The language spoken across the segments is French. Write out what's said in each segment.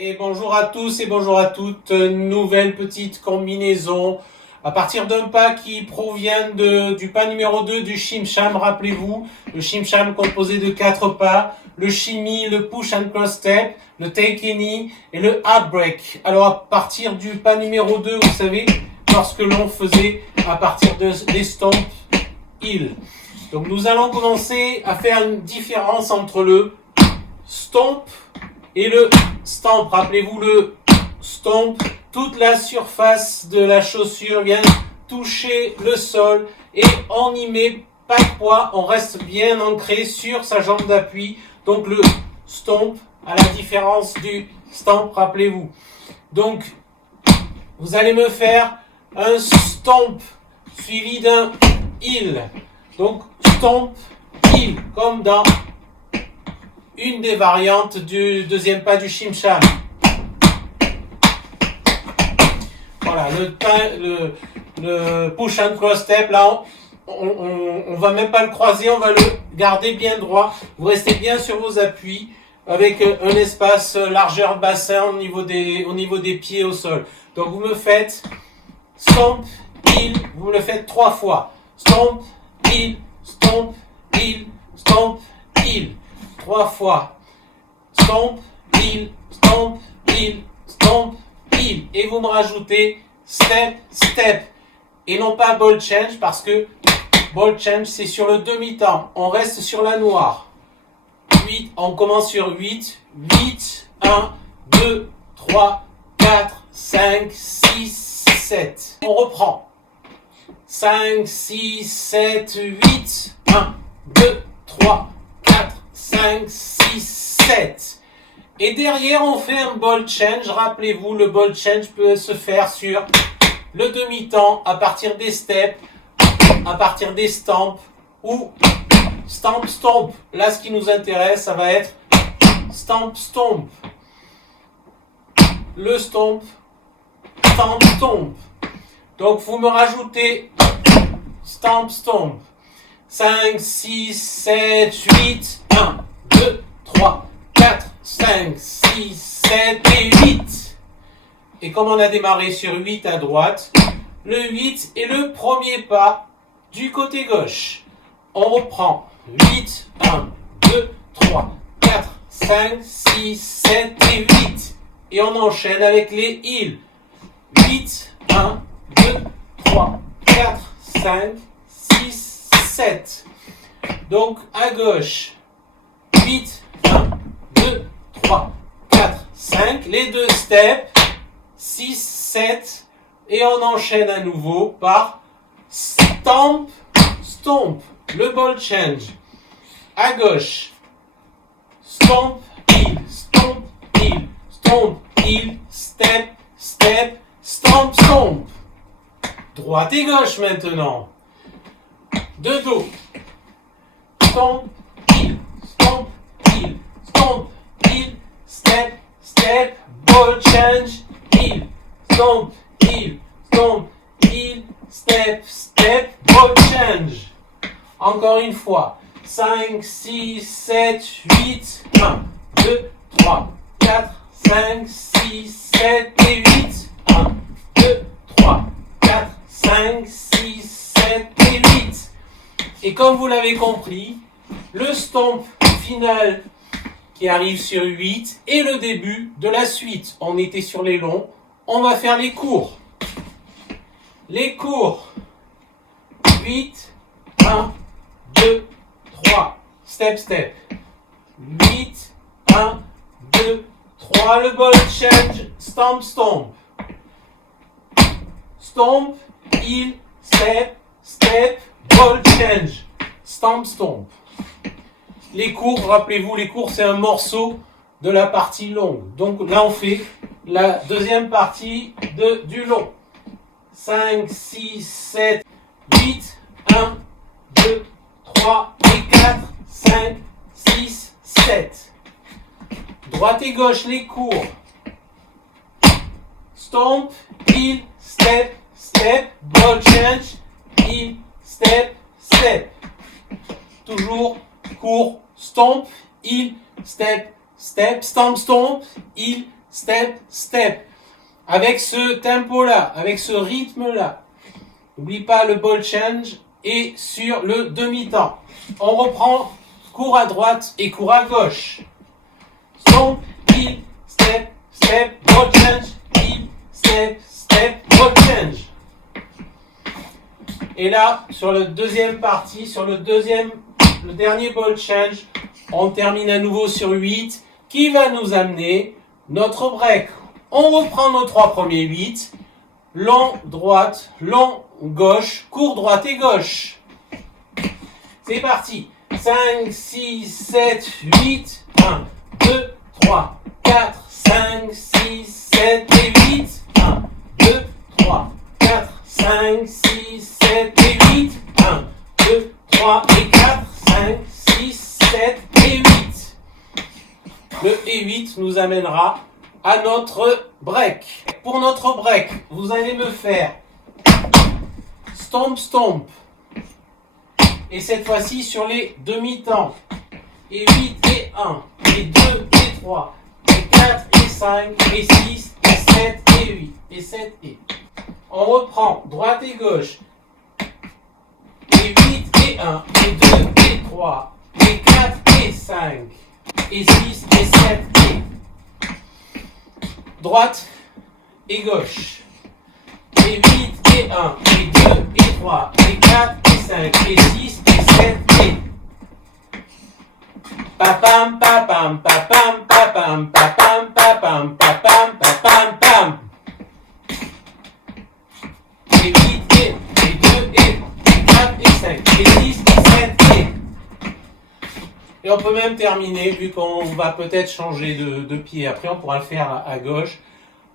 Et bonjour à tous et bonjour à toutes, nouvelle petite combinaison à partir d'un pas qui provient du pas numéro 2 du Shim-Sham, rappelez-vous, le Shim-Sham composé de 4 pas, le Shimmy, le Push and Cross Step, le Take Any et le Hard Break. Alors à partir du pas numéro 2, vous savez, lorsque l'on faisait à partir des Stomp Heel. Donc nous allons commencer à faire une différence entre le Stomp et le Stamp. Rappelez-vous, le Stomp, toute la surface de la chaussure vient toucher le sol et on n'y met pas de poids, on reste bien ancré sur sa jambe d'appui. Donc le Stomp, à la différence du Stamp, rappelez-vous. Donc vous allez me faire un Stomp suivi d'un Heel. Donc Stomp, Heel, comme dans une des variantes du deuxième pas du Shim-Sham. Voilà, le push and cross step, là, on va même pas le croiser, on va le garder bien droit. Vous restez bien sur vos appuis avec un espace largeur bassin au niveau des pieds au sol. Donc vous me faites stomp, heel, vous me le faites 3 fois. Stomp, heel, stomp, heel, stomp, heel. 3 fois. Stomp, heel, stomp, heel, stomp, heel. Et vous me rajoutez step, step. Et non pas ball change, parce que ball change c'est sur le demi-temps. On reste sur la noire. 8, on commence sur 8. 8, 1, 2, 3, 4, 5, 6, 7. On reprend. 5, 6, 7, 8. 1, 2, 3, 4, 5, 6, 7. Et derrière, on fait un ball change. Rappelez-vous, le ball change peut se faire sur le demi-temps, à partir des steps, à partir des stamps, ou stamp, stomp. Là, ce qui nous intéresse, ça va être stamp, stomp. Le stomp, stamp, stomp. Donc, vous me rajoutez stamp, stomp. 5, 6, 7, 8, 1, 2, 3, 4, 5, 6, 7 et 8. Et comme on a démarré sur 8 à droite, le 8 est le premier pas du côté gauche. On reprend 8, 1, 2, 3, 4, 5, 6, 7 et 8. Et on enchaîne avec les heels. 8, 1, 2, 3, 4, 5, 6, 7. Donc à gauche, 8, 1, 2, 3, 4, 5. Les deux steps, 6, 7. Et on enchaîne à nouveau par stomp, stomp. Le ball change. À gauche, stomp, heel, stomp, heel, stomp, heel, step, step, stomp, stomp. Droite et gauche maintenant. De dos. Stomp, heel, stomp, heel, stomp, heel, step, step, ball change, heel, stomp, heel, stomp, heel, step, step, ball change. Encore une fois. 5, 6, 7, 8, 1, 2, 3, 4, 5, 6, 7 et 8. 1, 2, 3, 4, 5, 6, 7 et 8. Et comme vous l'avez compris, le stomp final qui arrive sur 8 est le début de la suite. On était sur les longs, on va faire les courts. Les courts. 8, 1, 2, 3, step, step. 8, 1, 2, 3, le ball change, stomp, stomp. Stomp, heel, step, step, ball change, stomp, stomp. Les cours, rappelez-vous, les cours c'est un morceau de la partie longue. Donc là on fait la deuxième partie du long. 5, 6, 7, 8, 1, 2, 3 et 4, 5, 6, 7. Droite et gauche les cours. Stomp, heel, step, step, ball change, heel, step, step. Toujours court, stomp, heel, step, step, stomp, stomp, heel, step, step. Avec ce tempo-là, avec ce rythme-là. N'oublie pas le ball change et sur le demi-temps. On reprend cours à droite et cours à gauche. Stomp, heel, step, step, ball change, heel, step, step, ball change. Et là, sur la deuxième partie, sur le dernier ball change, on termine à nouveau sur 8, qui va nous amener notre break. On reprend nos 3 premiers 8, long, droite, long, gauche, court, droite et gauche. C'est parti. 5, 6, 7, 8, 1, 2, 3, 4, 5, 6, 7 et 8, 1, 2, 3, 4, 5, 6, 7 et 8, 1, 2, 3 et 4, 5, 6, 7 et 8. Le E8 nous amènera à notre break. Pour notre break, vous allez me faire stomp, stomp. Et cette fois-ci sur les demi-temps. Et 8 et 1, et 2 et 3, et 4 et 5, et 6, et 7 et 8, et 7 et. On reprend droite et gauche. Et 8 et 1, et 2 et 3, et 4 et 5, et 6 et 7 et. Droite et gauche. Et 8 et 1, et 2 et 3, et 4 et 5, et 6 et 7 et. Papam, papam, papam, papam, papam, papam, papam, papam, pam. Et 8 et 2 et 4 et 5, et 6 et 7 et. Et on peut même terminer, vu qu'on va peut-être changer de pied. Après, on pourra le faire à gauche.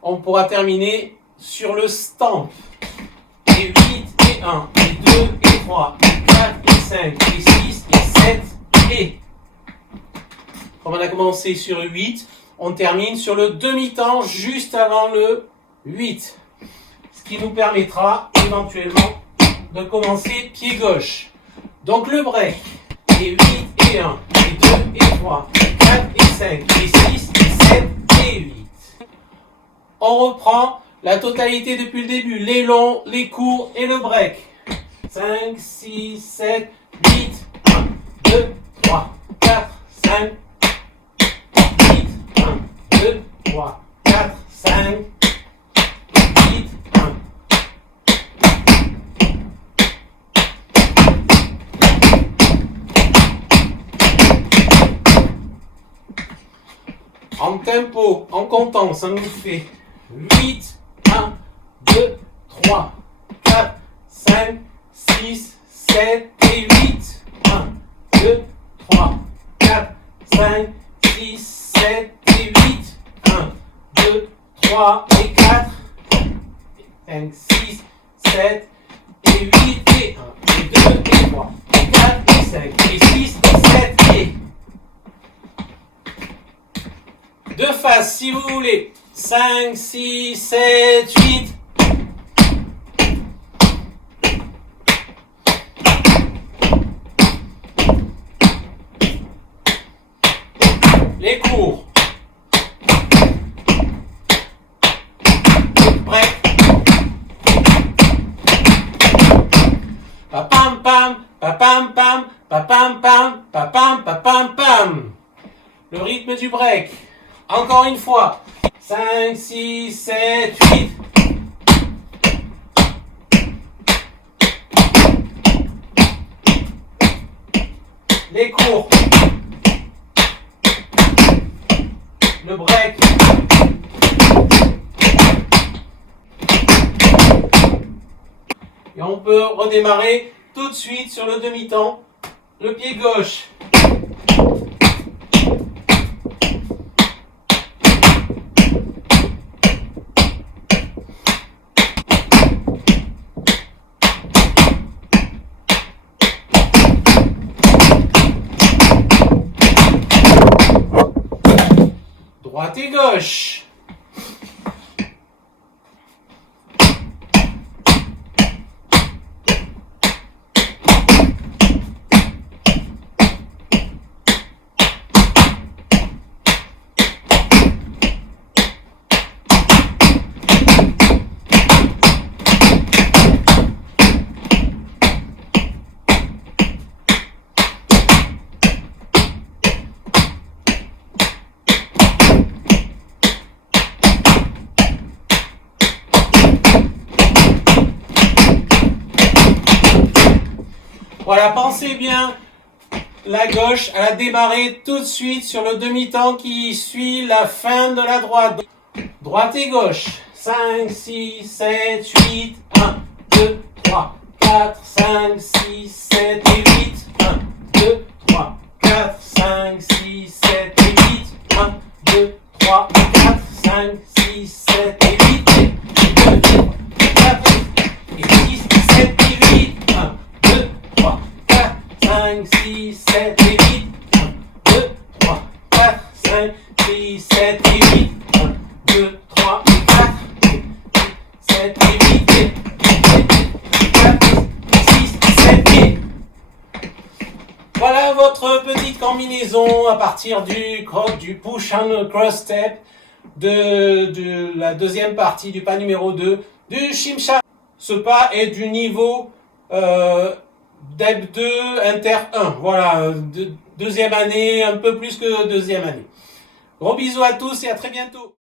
On pourra terminer sur le stamp. Et 8 et 1, et 2 et 3, et 4 et 5, et 6 et 7 et. Comme on a commencé sur 8, on termine sur le demi-temps juste avant le 8. Ce qui nous permettra éventuellement de commencer pied gauche. Donc le break. Et 8 et 1, et 2 et 3, et 4 et 5, et 6 et 7 et 8. On reprend la totalité depuis le début, les longs, les courts et le break. 5, 6, 7, 8, 1, 2, 3, 4, 5, 8, 1, 2, 3, 4, 5, 8, 1. En tempo, en comptant, ça nous fait 8, 1, 2, 3, 4, 5, 6, 7 et 8. 1, 2, 3, 4, 5, 6, 7 et 8. 1, 2, 3 et 4, 5, 6, 7 et 8 et 1, et 2 et 3, et 4 et 5, et 6 et 7 et. Deux faces si vous voulez. 5, 6, 7, 8. Les cours. Break. Papam pam, papam pam, papam pam, papam papam pam. Le rythme du break. Encore une fois. 5, 6, 7, 8. Les cours. Le break. Et on peut redémarrer tout de suite sur le demi-temps. Le pied gauche. Droite et gauche. Voilà, pensez bien la gauche à la démarrer tout de suite sur le demi-temps qui suit la fin de la droite. Droite et gauche. 5, 6, 7, 8, 1, 2, 3, 4, 5, 6, 7 et 8, 1, 2, 3, 4, 5, 6, 7 et 8, 1, 2, 3, 4, 5, 6, 7 et 8, 2, 3, 4, et 6, 7 et 8, 1, 2, 3, 4, 5, 6, 7 et 8, 1, 2, 3, 4, 5, 6, 7 et 8, 1, 2, 3, 4, 7 et 8, 4, 6, 7 et... Voilà votre petite combinaison à partir du push and cross step de la deuxième partie du pas numéro 2 du Shimsha. Ce pas est du niveau DEB 2 Inter 1. Voilà, deuxième année, un peu plus que deuxième année. Gros bisous à tous et à très bientôt.